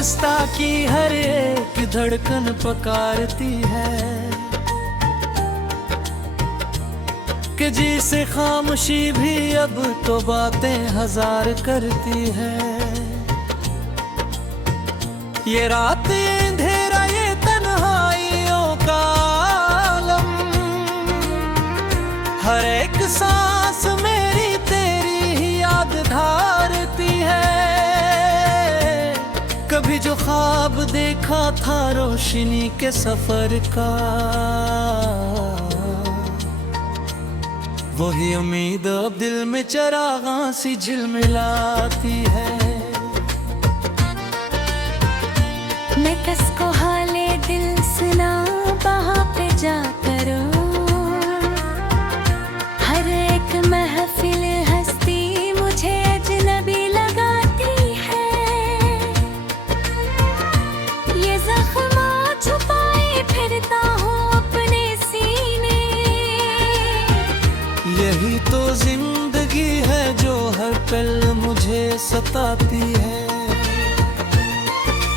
गुलिस्ता की हर एक धड़कन पुकारती है कि जी से खामोशी भी अब तो बातें हजार करती है। ये रात ये अंधेरा ये तन्हाइयों का आलम, हर एक सांस मेरी तेरी ही याद धारती है। कभी जो ख्वाब देखा था रोशनी के सफर का, वही उम्मीद अब दिल में चरागां सी झिलमिलाती है। मैं कसको हाले दिल सुना वहाँ पे जा करो, हर एक महफिल हस्ती मुझे अजनबी लगाती है। ये जख्म छुपाए फिरता हूँ अपने सीने, यही तो जिंदगी है जो हर पल मुझे सताती है।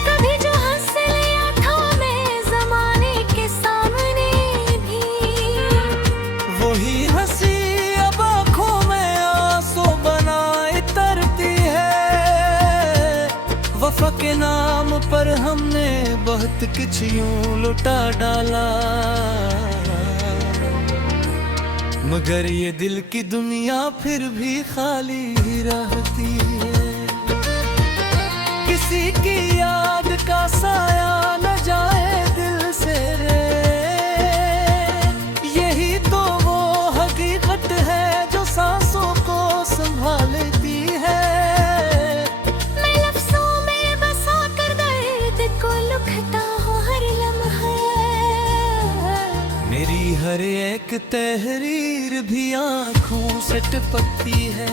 कभी जो हंस लिया था मैं ज़माने के सामने भी, वही हंसी अब आँखों में आंसू बनाए तरती है। वफा के नाम पर हमने बहुत कुछ यूं लुटा डाला, मगर ये दिल की दुनिया फिर भी खाली ही रहती है। किसी की याद का साया न जाए दिल से रे, यही तो वो हकीकत है जो सांसों को संभालती है। मैं लफ्ज़ों में बसा कर दर्द को लिखता हूँ हर लम्हा, मेरी हर एक तहरीर भी आँखों से टपकती है।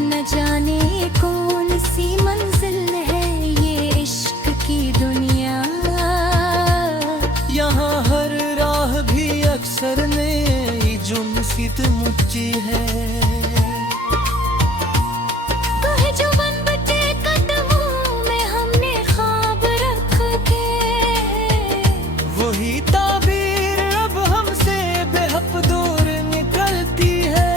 न जाने कौन सी मंजिल है ये इश्क की दुनिया, यहाँ हर राह भी अक्सर नई जुर्म सी मुच्ची है। तो है जो बन बचे कदमों में हमने ख्वाब रख के, वही ताबीर अब हमसे बेहद दूर निकलती है।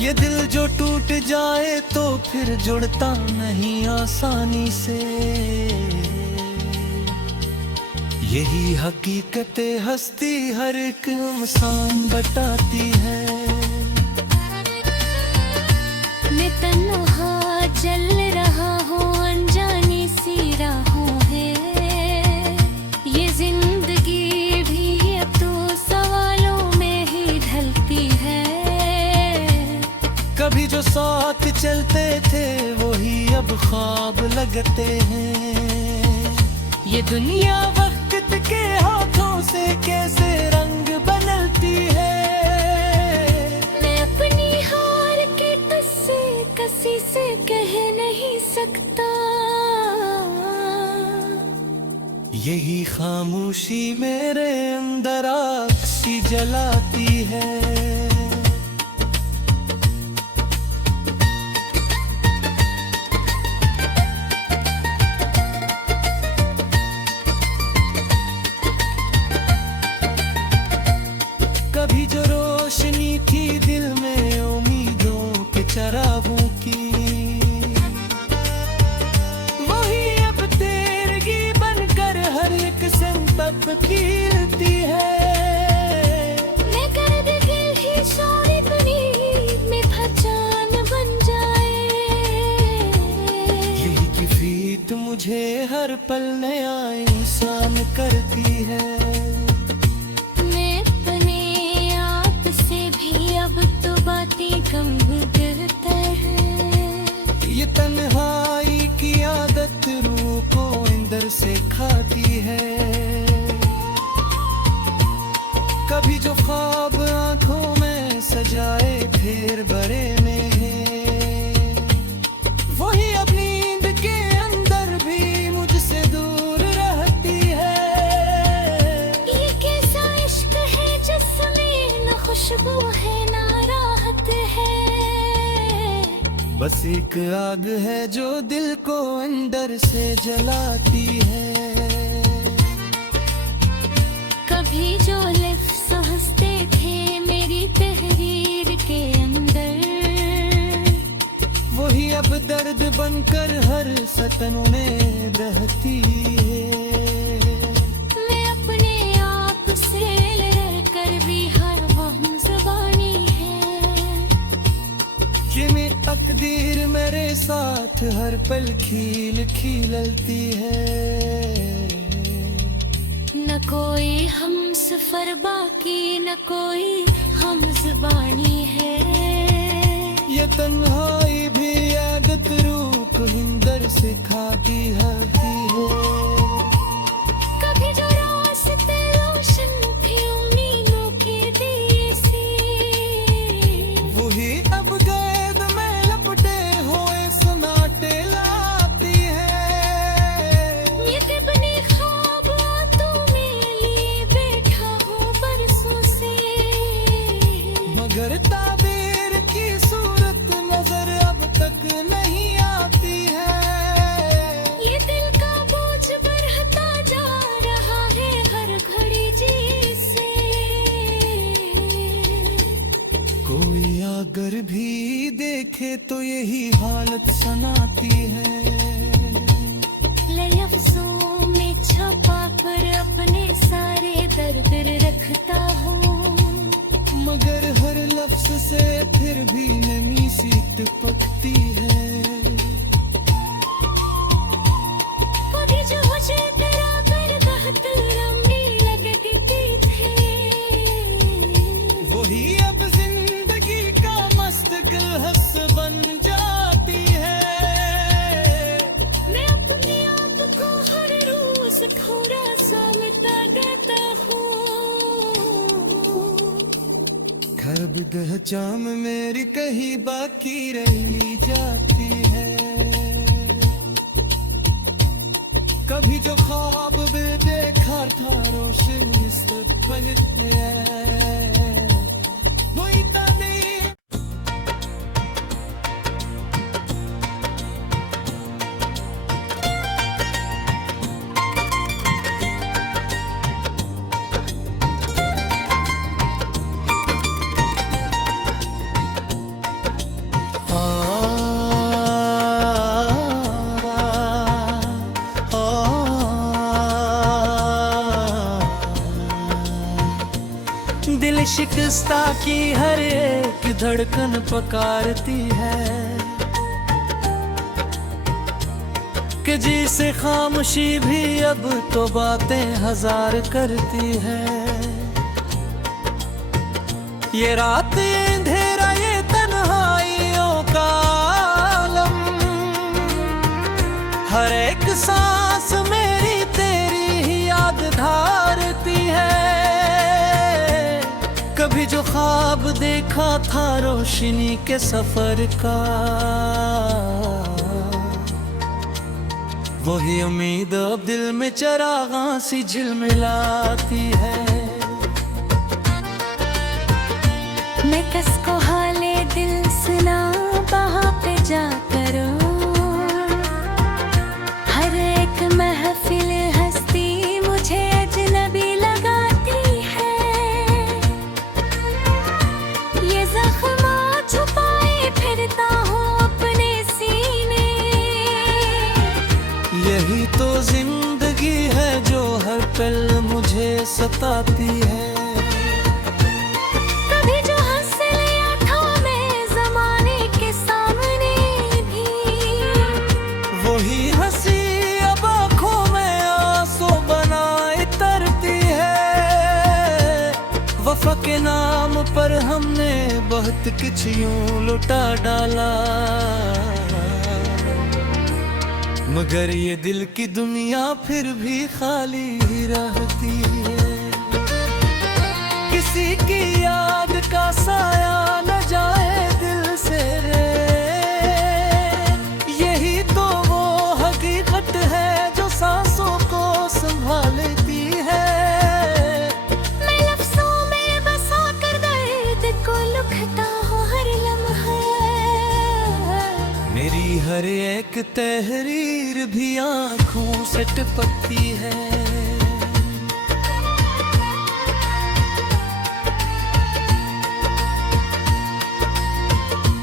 ये दिल जो टूट जाए तो फिर जुड़ता नहीं आसानी से, यही हकीकत हस्ती हर एक इंसान बताती है। मैं तन्हा चल रहा हूँ अनजानी सी राहों है, ये जिंदगी भी अब तो सवालों में ही ढलती है। कभी जो साथ चलते थे वही अब ख्वाब लगते हैं। ये दुनिया वक्त के हाथों से कैसे रंग बदलती है। मैं अपनी हार के किस्से किसी से कह नहीं सकता, यही खामोशी मेरे अंदर आग सी जलाती है। कभी जो रोशनी थी दिल में उम्मीदों के चरागों की, वही अब तेरगी बनकर हर एक संपत खीलती है। मैं गर्द दिल ही शोर बनी में पहचान बन जाए, यही की फीत मुझे हर पल नया इंसान करती है। अब तो बातें कम करता है, ये तन्हाई की आदत रूह को अंदर से खाती है। कभी जो ख्वाब आंखों में सजाए ढेर बड़े में है, वही अब नींद के अंदर भी मुझसे दूर रहती है। ये कैसा इश्क है जिसमें न खुश बस एक आग है जो दिल को अंदर से जलाती है। कभी जो लफ्ज़ हंसते थे मेरी तहरीर के अंदर, वही अब दर्द बनकर हर सतन में रहती है। मैं अपने आप से रहकर भी हर वक्त ज़बानी है। ये मेरी तकदीर मेरे साथ हर पल खिल खिलती है। न कोई हम सफर बाकी, न कोई हम ज़बानी है। ये तन्हाई भी आदत रूप हिंदर सिखाती है। कभी जो रास्ते रोशन थे उम्मीदों के दिए से, वही अब गैब में लपटे हुए सन्नाटे लाती है। ये अपने ख्वाब आंतों में लिए बैठा हूँ बरसों से, मगर ताबीर की सूरत नजर अब तक नहीं आती है। ये दिल का बोझ बढ़ता जा रहा है हर घड़ी जी से। कोई अगर भी देखे तो यही हालत सुनाती है। लफ्ज़ों में छपा कर अपने सारे दर्द रखता हूँ, मगर हर लफ्ज से फिर भी नमी सी टपकती है। कभी जो मुझे तेरा बरगद रंगी लगती थी, वही अब जिंदगी का मुस्तकिल हस बन जाती है। मैं अपने आप को हर रोज थोड़ा सा मिटा देता हूँ। खरबगह जाम मेरी कहीं बाकी रही जाती है। कभी जो ख्वाब भी देखा था रोशन इस पल में, वही ताबीर दिल शिकस्ता की हर एक धड़कन पुकारती है कि जिसे खामोशी भी अब तो बातें हजार करती है। ये रात ये अंधेरा ये तन्हाइयों का आलम, हर एक सांस मेरी तेरी ही याद धारती है। कभी जो ख्वाब देखा था रोशनी के सफर का, वही उम्मीद अब दिल में चरागां सी झिलमिलाती है। मैं कसको हाले दिल सुना वहाँ पे जा करो, हर एक महफिल हस्ती मुझे अजनबी लगाती है। ये जख्मा छुपाए फिरता हूँ अपने सीने, यही तो जिंदगी है जो हर पल मुझे सताती है। कभी जो हंस लिया था मैं ज़माने के सामने भी, वही हंसी अब आँखों में आंसू बनाए तरती है। वफा के नाम पर हमने बहुत कुछ यूं लुटा डाला, मगर ये दिल की दुनिया फिर भी खाली ही रहती है। किसी की याद का साया न जाए दिल से रे, यही तो वो हकीकत है जो सांसों को संभालती है। मैं लफ्ज़ों में बसा कर दर्द को लुभाता हूँ हर लम्हा, हर एक तहरीर भी आंखों से टपकती है।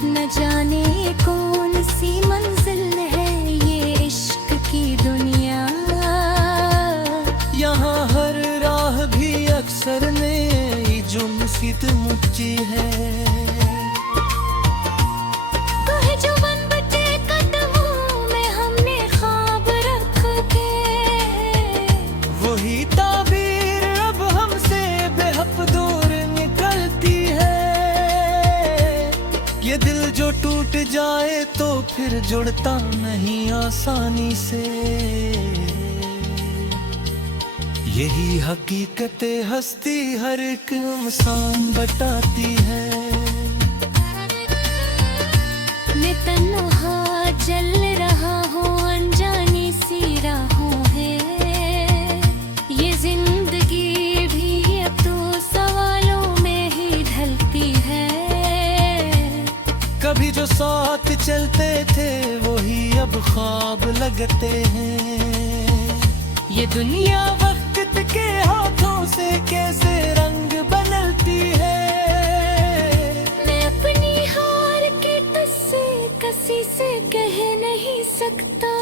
न जाने कौन सी मंजिल है ये इश्क की दुनिया, यहाँ हर राह भी अक्सर नई जुम सी मुच्ची है। तो है जो बन बचे कदमों में हमने ख्वाब रखे, वही ताबीर अब हमसे बेहद दूर निकलती है। ये दिल जो टूट जाए तो फिर जुड़ता नहीं आसानी से, यही हकीकत हस्ती हर एक इंसान बताती है। मैं तन्हा चल रहा हूँ अनजानी सी राहों है, ये जिंदगी भी अब तो सवालों में ही ढलती है। कभी जो साथ चलते थे वही अब ख्वाब लगते हैं। ये दुनिया वक्त के हाथों से कैसे रंग बदलती है। मैं अपनी हार के किस्से किसी से कह नहीं सकता,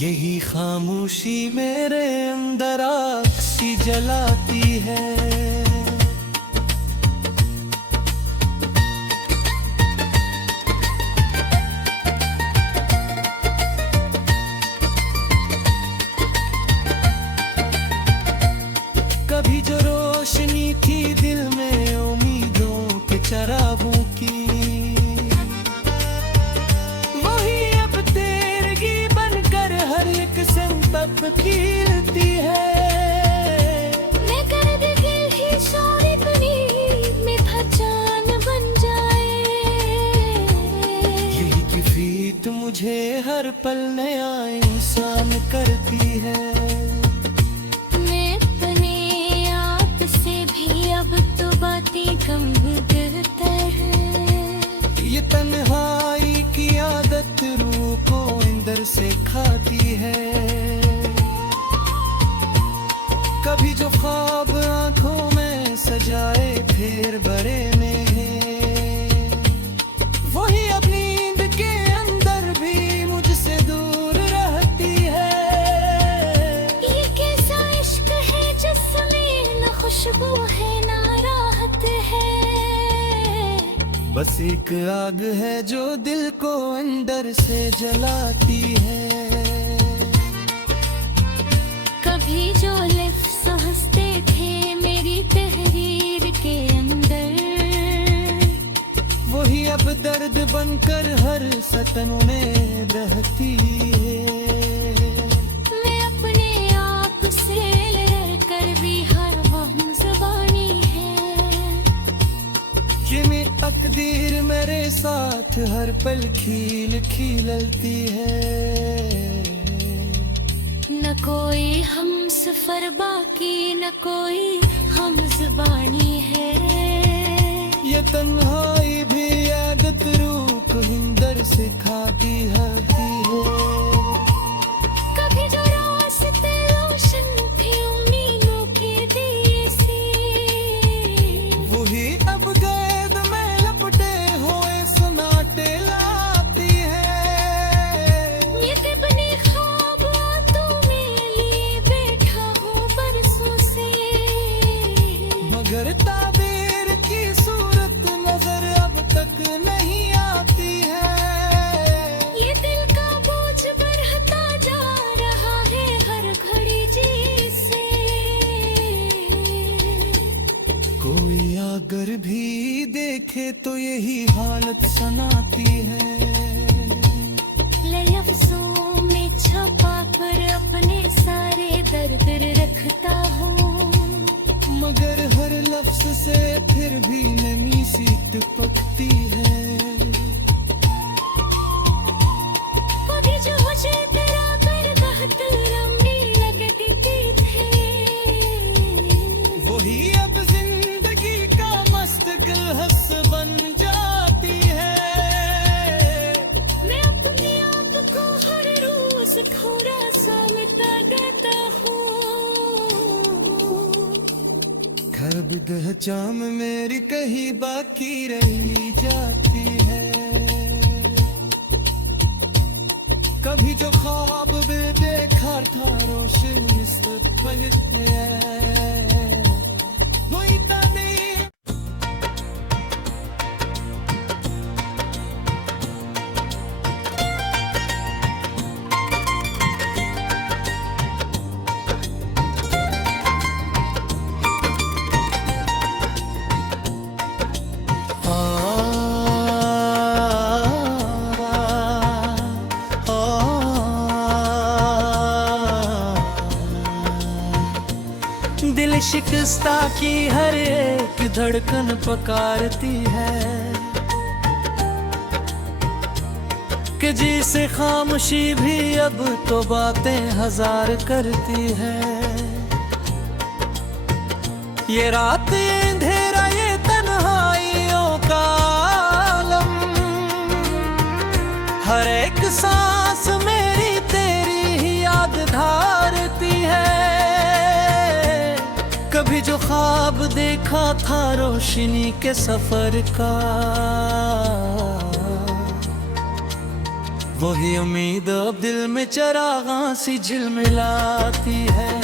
यही खामोशी मेरे अंदर आग सी जलाती है। कभी जो रोशनी थी दिल में उम्मीदों के चरागों की, वही अब तेरगी बनकर हर एक संतप खिलती है। मैं कर दिल ही शौरी बनी में पहचान बन जाए, यही की फीत मुझे हर पल नया इंसान करती है। अब तो बातें कम करतर है, ये तन्हाई की आदत रूह को अंदर से खाती है। कभी जो ख्वाब आंखों में सजाए फिर बड़े में है, वही अब नींद के अंदर भी मुझसे दूर रहती है। ये कैसा इश्क है जिसमें न खुशबू है है, बस एक आग है जो दिल को अंदर से जलाती है। कभी जो लफ्ज़ हंसते थे मेरी तहरीर के अंदर, वही अब दर्द बनकर हर सतन में रहती है। मैं अपने आप से लड़कर भी हर वक्त ज़बानी है, ये मेरी तकदीर मेरे साथ हर पल खिल खिलती है। न कोई हम सफर बाकी न कोई हम ज़बानी है, ये तन्हाई भी आदत रूह को हिंदर से खाती है। कभी जो रास्ते रोशन थे उम्मीदों के दिए से, वही अब गैद में लपटे हुए सन्नाटे लाती है। ये अपने ख्वाब रातों में लिए बैठा हूँ बरसों से, मगर ताबीर की सूरत नजर अब तक नहीं आती है। ये दिल का बोझ बढ़ता जा रहा है हर घड़ी जी से, कोई अगर भी देखे तो यही हालत सनाती है। लफ्ज़ों में छुपा कर अपने सारे दर्द रखता हूँ, मगर हर लफ्ज से फिर भी नमी सी टपकती है। कभी जो मुझे तेरा बरगद रमने लगती थी, वही अब जिंदगी का मस्तक हंस बन जाती है। जाम मेरी कहीं बाकी रही जाती है। कभी जो ख्वाब में देखा था रोशन इस पल में वही ताने दिल शिकस्ता की हर एक धड़कन पुकारती है कि जिसे खामोशी भी अब तो बातें हजार करती है। ये रात अंधेरा ये तन्हाइयों का आलम, हर एक सांस मेरी तेरी ही याद धारती है। कभी जो ख्वाब देखा था रोशनी के सफर का, वही उम्मीद अब दिल में चरागां सी झिलमिलाती है।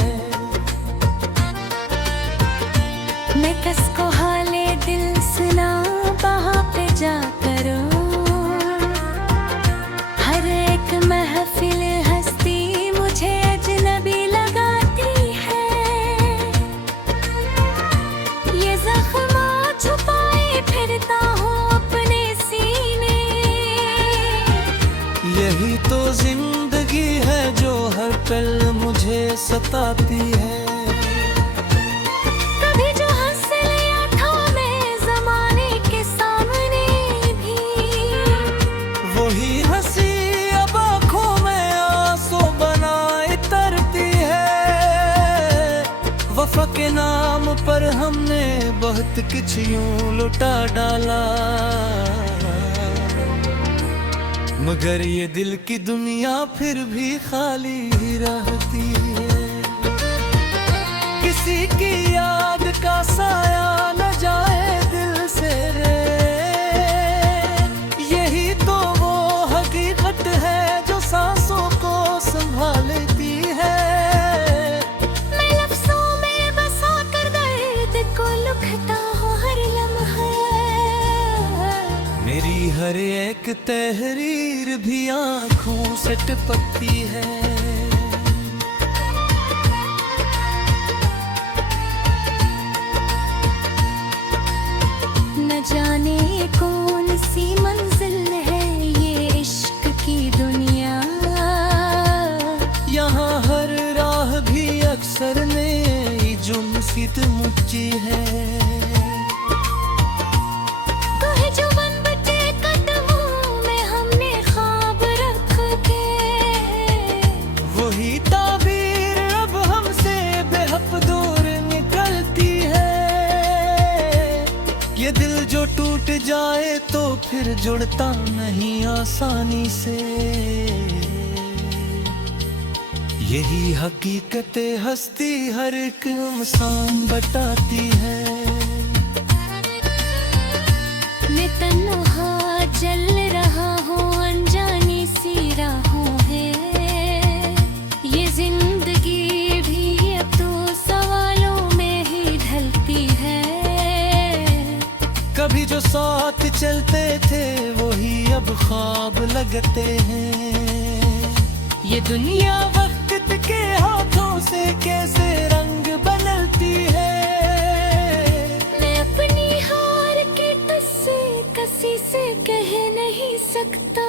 मैं किसको हाले दिल सुना वहाँ पे जा करो, हर एक महफिल हस्ती मुझे अजनबी लगाती है। ये जख्म छुपाए फिरता हूँ अपने सीने, यही तो जिंदगी है जो हर पल मुझे सताती है। कभी जो हंस लिया था मैं ज़माने के सामने भी, वही हंसी अब आँखों में आंसू बनाए तरती है। वफा के नाम पर हमने बहुत कुछ यूं लुटा डाला, मगर ये दिल की दुनिया फिर भी खाली ही रहती है। किसी की याद का साया न जाए दिल से रे, यही तो वो हकीकत है जो सांसों को संभालती है। मैं लफ्ज़ों में बसा कर दर्द को लुढ़कता हूँ हर लम्हा, मेरी हर एक तहरीर भी आँखों से टपकती है। न जाने कौन सी मंजिल है ये इश्क की दुनिया, यहाँ हर राह भी अक्सर नई जुर्म सी मुझी है। ये दिल जो टूट जाए तो फिर जुड़ता नहीं आसानी से, यही हकीकत हस्ती हर एक इंसान बताती है। मैं तन्हा चल रहा हूँ अनजानी सी राहों है, ये जिंदगी भी अब तो सवालों में ही ढलती है। कभी जो साथ चलते थे वही अब ख्वाब लगते हैं। ये दुनिया वक्त के हाथों से कैसे रंग बदलती है। मैं अपनी हार के किस्से किसी से कह नहीं सकता,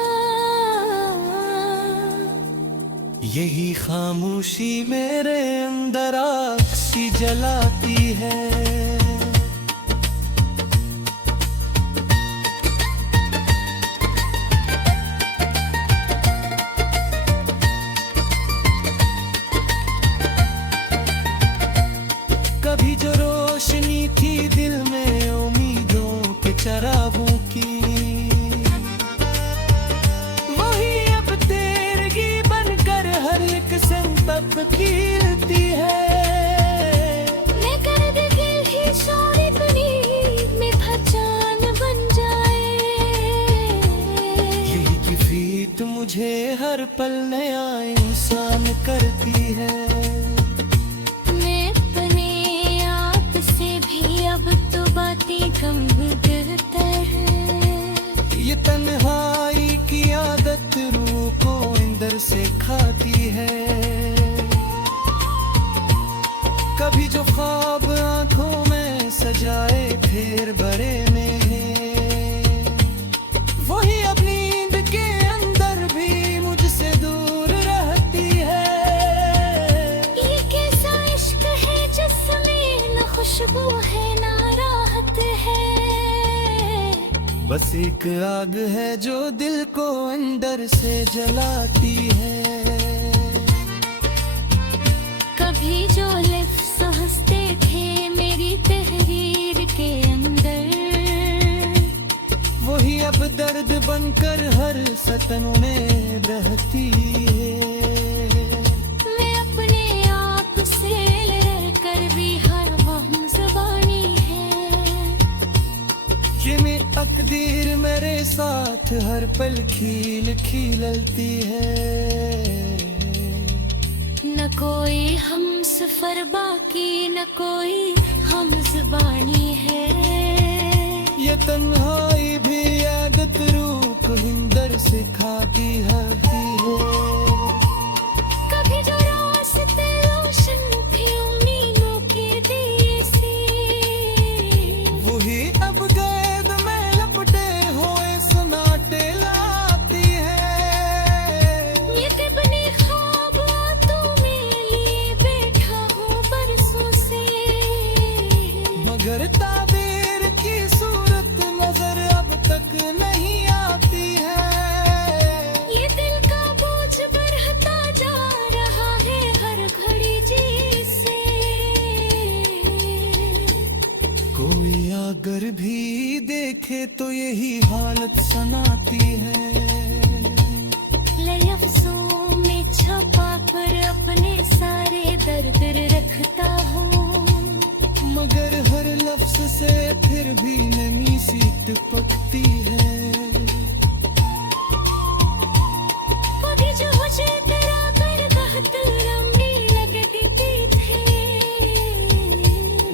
यही खामोशी मेरे अंदर आग सी जलाती है। कभी जो रोशनी थी दिल में उम्मीदों के चरागों की, वही अब तेरगी बनकर हर एक संपत खिलती है। मैं कर दिल हर पल नया इंसान करती है। मैं अपने आप से भी अब तो बातें कम बेहतर है। ये तन्हाई की आदत रूह को अंदर से खाती है। कभी जो ख्वाब आंखों में सजाए फिर बड़े में है, वही अब नींद के अंदर भी मुझसे दूर रहती है। ये कैसा इश्क है जिसमें न खुशबू है ना राहत है। बस एक आग है जो दिल को अंदर से जलाती है। कभी जो लिफ्ट हंसते थे मेरी तहरीर के अंदर, वही अब दर्द बनकर हर सतन में बहती है। मैं अपने आप से लड़कर भी हर वक्त ज़बानी है। ये मेरी तकदीर मेरे साथ हर पल खिल खिलती है। न कोई हम सफर बाकी न कोई हम ज़बानी है। ये तन्हाई भी आदत रूह को अंदर से खाती है। कभी जो रास्ते रोशन थे उम्मीदों के दिए से, वही अब गैद में लपटे हुए सन्नाटे लाती है। ये तिबने ख्वाब आंतों में लिए बैठा हूँ बरसों से, मगर ताबीर की सूरत नजर अब तक नहीं आती है। ये दिल का बोझ बढ़ता जा रहा है हर घड़ी जी से। कोई अगर भी देखे तो यही हालत सुनाती है। लफ्ज़ों में छुपा कर अपने सारे दर्द रखता हूँ, मगर हर लफ्ज से फिर भी नमी सी टपकती है। कभी जो मुझे तेरा कर कहत रमने लगती थे,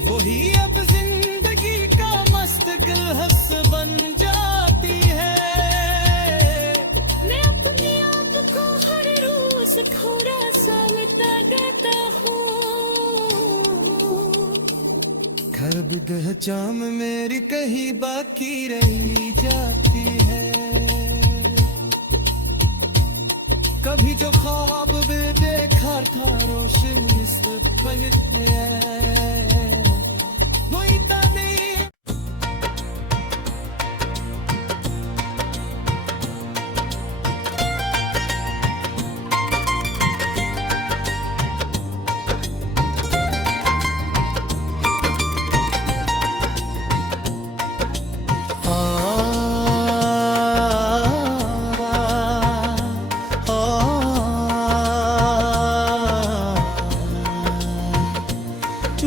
वही अब जिंदगी का मुस्तकिल हस बन जाती है। मैं अपने आप को हर रोज थोड़ा सा मिटा देता हूँ। हर बिगह चाम मेरी कहीं बाकी रही जाती है। कभी जो ख्वाब में देखा था रोशन इस पल में, वही ताबीर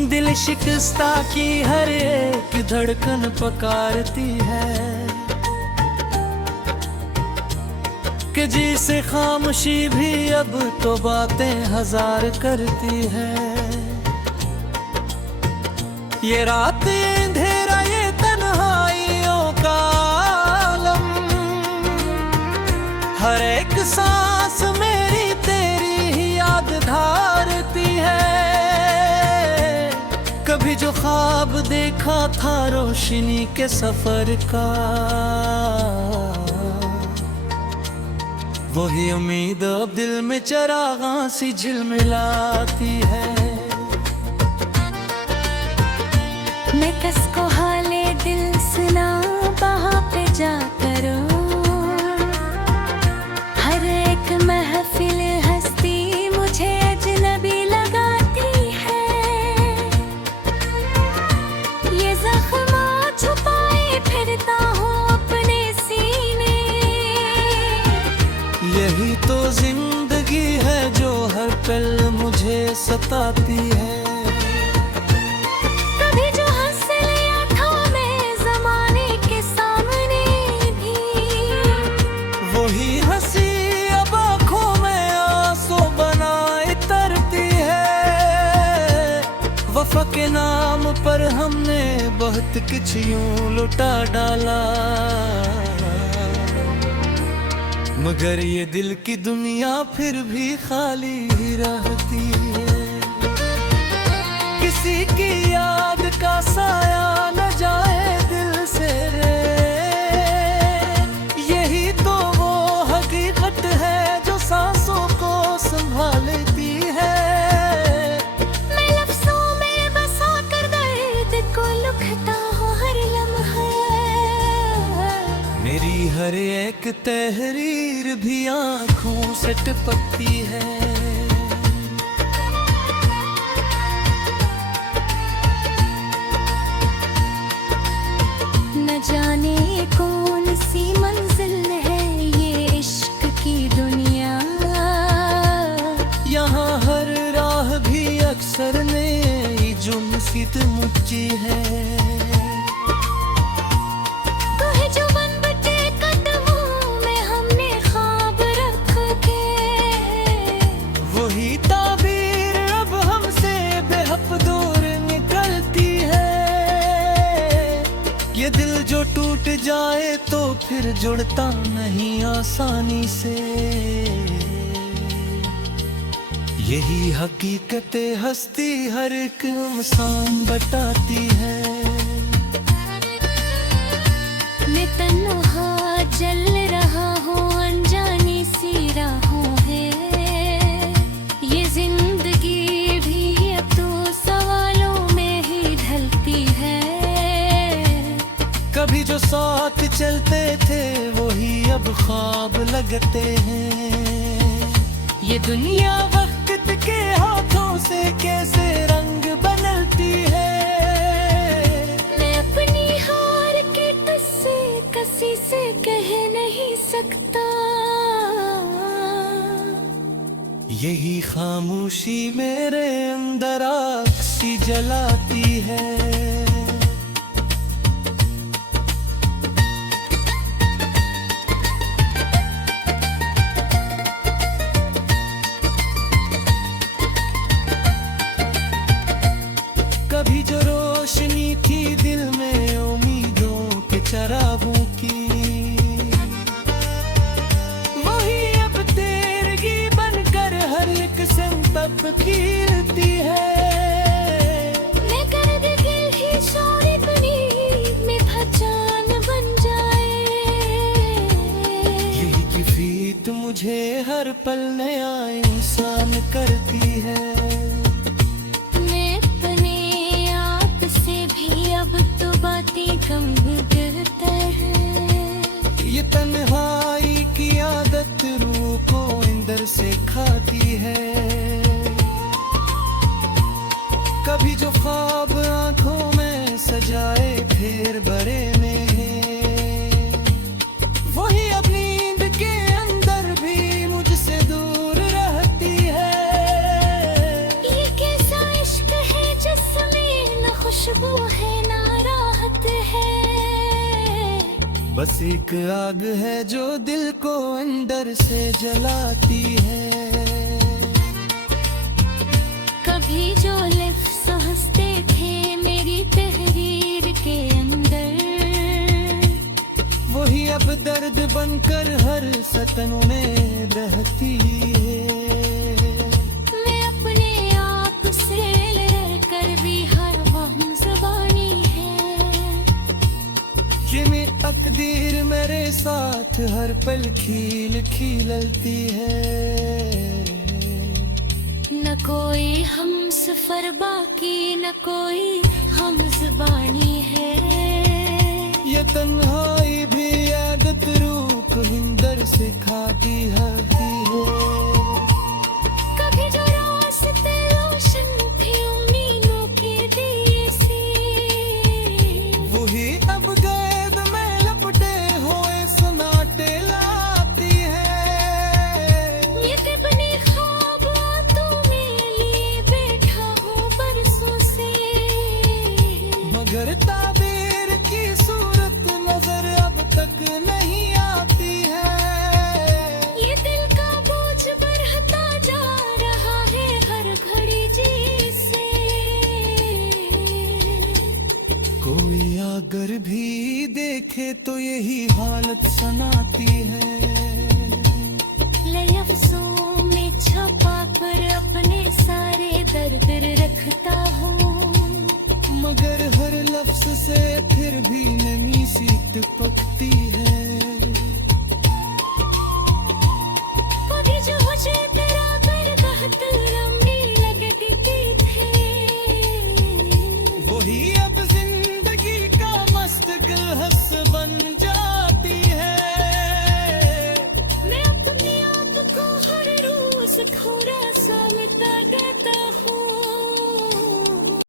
दिल शिकस्ता की हर एक धड़कन पुकारती है कि जिसे खामोशी भी अब तो बातें हजार करती है। ये रात ये अंधेरा ये तन्हाइयों का आलम, हर एक सांस मेरी तेरी ही याद धारती है। कभी जो ख्वाब देखा था रोशनी के सफर का, वही उम्मीद अब दिल में चरागां सी झिलमिलाती है। मैं कसको हाले दिल सुना वहाँ पे जा करो, हर एक महफिल हस्ती मुझे अजनबी लगाती है। ये जख्म छुपाए फिरता हूँ अपने सीने, यही तो जिंदगी है जो हर पल मुझे सताती है। कभी जो हंस लिया था मैं ज़माने के सामने भी, वही हंसी अब आँखों वक्त कुछ यूं लुटा डाला, मगर ये दिल की दुनिया फिर भी खाली ही रहती है। किसी की याद का साया न जाए दिल से, यही तो वो हकीकत है जो सांसों को संभालती है। मैं लफ्ज़ों में बसा कर दर्द को लुकता हूँ हर लम्हा, मेरी हर एक तहरीर भी आँखों से टपकती है। न जाने कौन सी मंजिल है ये इश्क की दुनिया, यहाँ हर राह भी अक्सर नई जुर्म सी मुच्ची है। तो है जो बन बटे कदमों में हमने ख्वाब रख के, वही ताबीर अब हमसे बेहद दूर निकलती है। ये दिल जो टूट जाए तो फिर जुड़ता नहीं आसानी से, यही हकीकत हस्ती हर एक इंसान बताती है। मैं तन्हा चल रहा हूँ अनजानी सी राहों है, ये जिंदगी भी अब तो सवालों में ही ढलती है। कभी जो साथ चलते थे वही अब ख्वाब लगते हैं। ये दुनिया वक्त के हाथों से कैसे रंग बदलती है। मैं अपनी हार के किस्से किसी से कह नहीं सकता, यही खामोशी मेरे अंदर आग सी जलाती है। कभी जो रोशनी थी दिल में उम्मीदों के चरागों की, वही अब तेरगी बनकर हर एक संतप कीलती है। मैं गर्द दिल ही शोर बनी में पहचान बन जाए, यही की फीत मुझे हर पल नया इंसान करती है। अब तो बातें कम करता है, ये तन्हाई की आदत रूह को अंदर से खाती है। कभी जो ख्वाब आंखों में सजाए फिर बड़े में है, वही अब नींद के अंदर भी मुझसे दूर रहती है। ये कैसा इश्क है जिसमें न खुशबू है ना राहत है, बस एक आग है जो दिल को अंदर से जलाती है। कभी जो लफ्ज़ हंसते थे मेरी तहरीर के अंदर, वही अब दर्द बनकर हर सतन में रहती है। मैं अपने आप से लड़कर भी हर वक्त ज़बानी है, ये मेरी तकदीर मेरे साथ हर पल खिल खिलती है। न कोई हम सफर बाकी न कोई हम ज़बानी है, ये तन्हाई भी आदत रूह को हिंदर से खाती है। कभी जो रास्ते रोशन थे उम्मीदों के दिए से, वही अब गैद में लपटे हुए सन्नाटे लाती है। ये बने ख्वाब आंखों में लिए बैठा हूँ बरसों से, मगर ताबीर की सूरत नजर के तो यही हालत सनाती है। लफ्ज़ों में छुपा कर अपने सारे दर्द रखता हूँ, मगर हर लफ्ज से फिर भी नमी सी टपकती है। कभी जो मुझे तेरा बरगद रमने लगती थे, वही अब जिंदगी का मस्त हंस बन